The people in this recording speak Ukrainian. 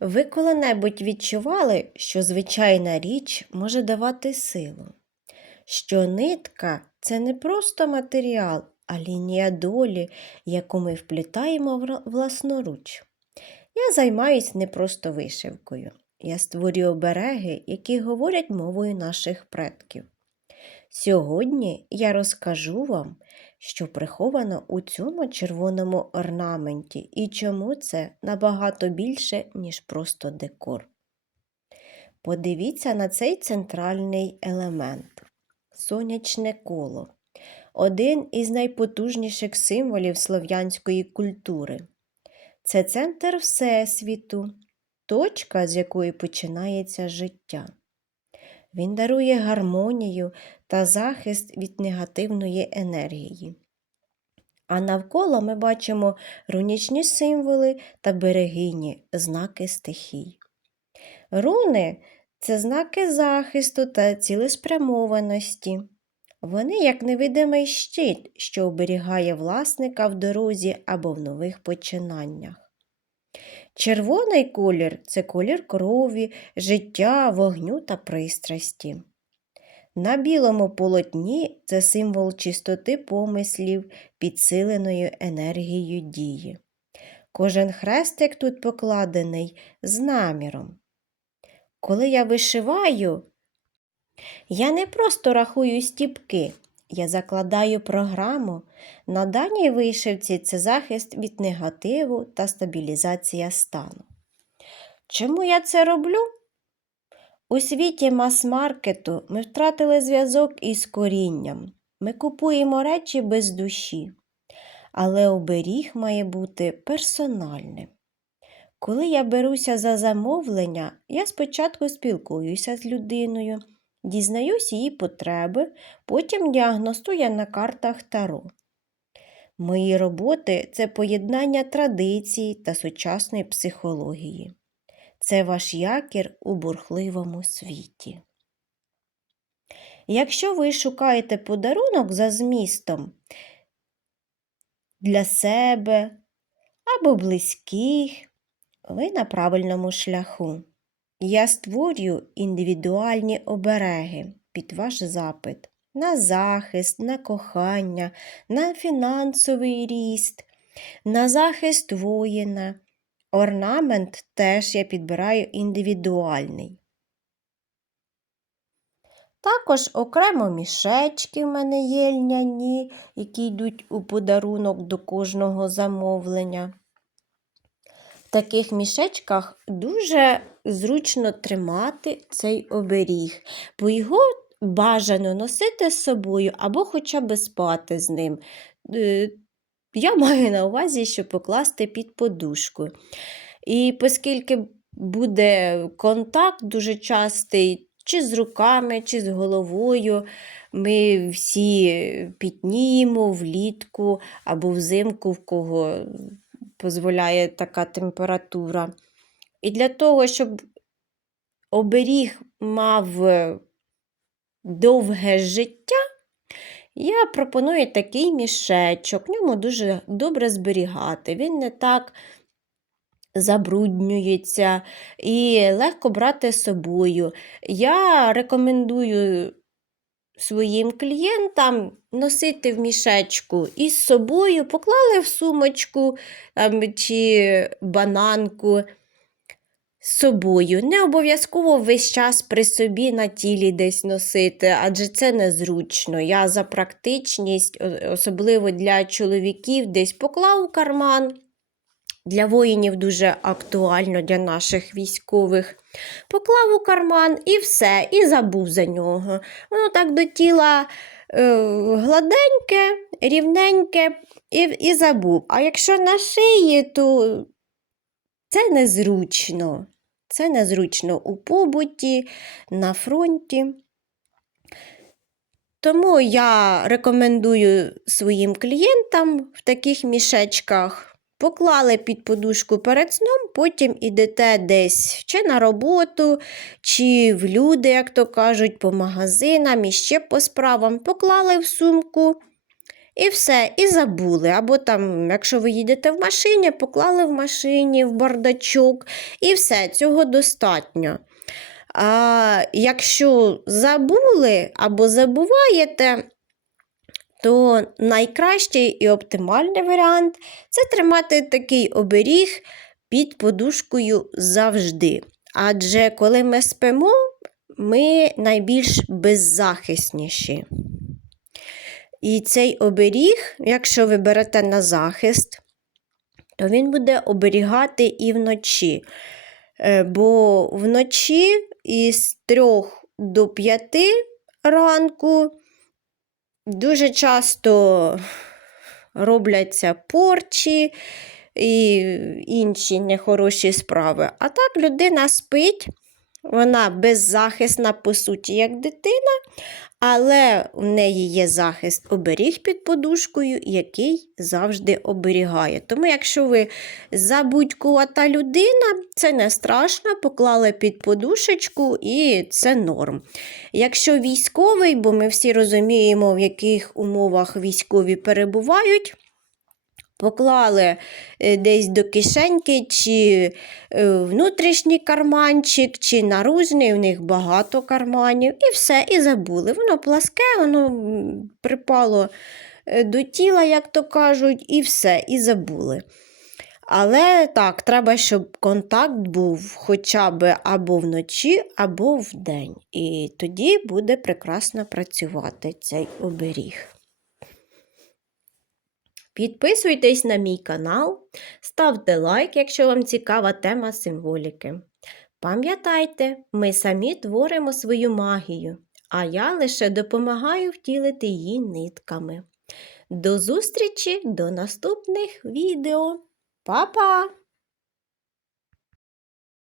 Ви коли-небудь відчували, що звичайна річ може давати силу? Що нитка це не просто матеріал, а лінія долі, яку ми вплітаємо власноруч. Я займаюсь не просто вишивкою. Я створюю обереги, які говорять мовою наших предків. Сьогодні я розкажу вам, що приховано у цьому червоному орнаменті і чому це набагато більше, ніж просто декор. Подивіться на цей центральний елемент сонячне коло. Один із найпотужніших символів слов'янської культури. Це центр Всесвіту, точка, з якої починається життя. Він дарує гармонію та захист від негативної енергії. А навколо ми бачимо рунічні символи та берегині, знаки стихій. Руни це знаки захисту та цілеспрямованості. Вони як невидимий щит, що оберігає власника в дорозі або в нових починаннях. Червоний колір це колір крові, життя, вогню та пристрасті. На білому полотні це символ чистоти помислів, підсиленою енергією дії. Кожен хрестик тут покладений з наміром. Коли я вишиваю, я не просто рахую стіпки, я закладаю програму. На даній вишивці це захист від негативу та стабілізація стану. Чому я це роблю? У світі мас-маркету ми втратили зв'язок із корінням. Ми купуємо речі без душі, але оберіг має бути персональним. Коли я беруся за замовлення, я спочатку спілкуюся з людиною, дізнаюсь її потреби, потім діагностую на картах Таро. Мої роботи це поєднання традицій та сучасної психології. Це ваш якір у бурхливому світі. Якщо ви шукаєте подарунок за змістом для себе або близьких, ви на правильному шляху. Я створюю індивідуальні обереги під ваш запит на захист, на кохання, на фінансовий ріст, на захист воїна. Орнамент теж я підбираю індивідуальний. Також окремо мішечки в мене є льняні, які йдуть у подарунок до кожного замовлення. В таких мішечках дуже зручно тримати цей оберіг, бо його бажано носити з собою або хоча б спати з ним. Е, Я маю на увазі, щоб покласти під подушку. І оскільки буде контакт дуже частий, чи з руками, чи з головою, ми всі пітніємо влітку або взимку, в кого дозволяє така температура. І для того, щоб оберіг мав е, довге життя, я пропоную такий мішечок. В ньому дуже добре зберігати. Він не так забруднюється і легко брати з собою. Я рекомендую своїм клієнтам носити в мішечку із собою, поклали в сумочку там, чи бананку з собою. Не обов'язково весь час при собі на тілі десь носити, адже це незручно. Я за практичність, особливо для чоловіків, десь поклав у карман. Для воїнів дуже актуально для наших військових. Поклав у карман і все, і забув за нього. Воно так до тіла е, гладеньке, рівненьке і, і забув. А якщо на шиї, то це незручно. Це незручно у побуті, на фронті. Тому я рекомендую своїм клієнтам в таких мішечках. Поклали під подушку перед сном, потім ідете десь чи на роботу, чи в люди, як то кажуть, по магазинам і ще по справам. Поклали в сумку І все, і забули. Або там, якщо ви їдете в машині, поклали в машині, в бардачок, і все, цього достатньо. А якщо забули або забуваєте, то найкращий і оптимальний варіант це тримати такий оберіг під подушкою завжди. Адже коли ми спимо, ми найбільш беззахисніші. І цей оберіг, якщо ви берете на захист, то він буде оберігати і вночі. Е, Бо вночі із 3 до 5 ранку дуже часто робляться порчі і інші нехороші справи. А так людина спить, вона беззахисна, по суті, як дитина, але в неї є захист оберіг під подушкою, який завжди оберігає. Тому, якщо ви забудькувата людина, це не страшно, поклали під подушечку і це норм. Якщо військовий, бо ми всі розуміємо, в яких умовах військові перебувають. Поклали е, десь до кишеньки, чи е, внутрішній карманчик, чи наружний, у них багато карманів, і все, і забули. Воно пласке, воно припало е, до тіла, як то кажуть, і все, і забули. Але так, треба, щоб контакт був хоча б або вночі, або вдень. І тоді буде прекрасно працювати цей оберіг. Підписуйтесь на мій канал, ставте лайк, якщо вам цікава тема символіки. Пам'ятайте, ми самі творимо свою магію, а я лише допомагаю втілити її нитками. До зустрічі до наступних відео! Па-па!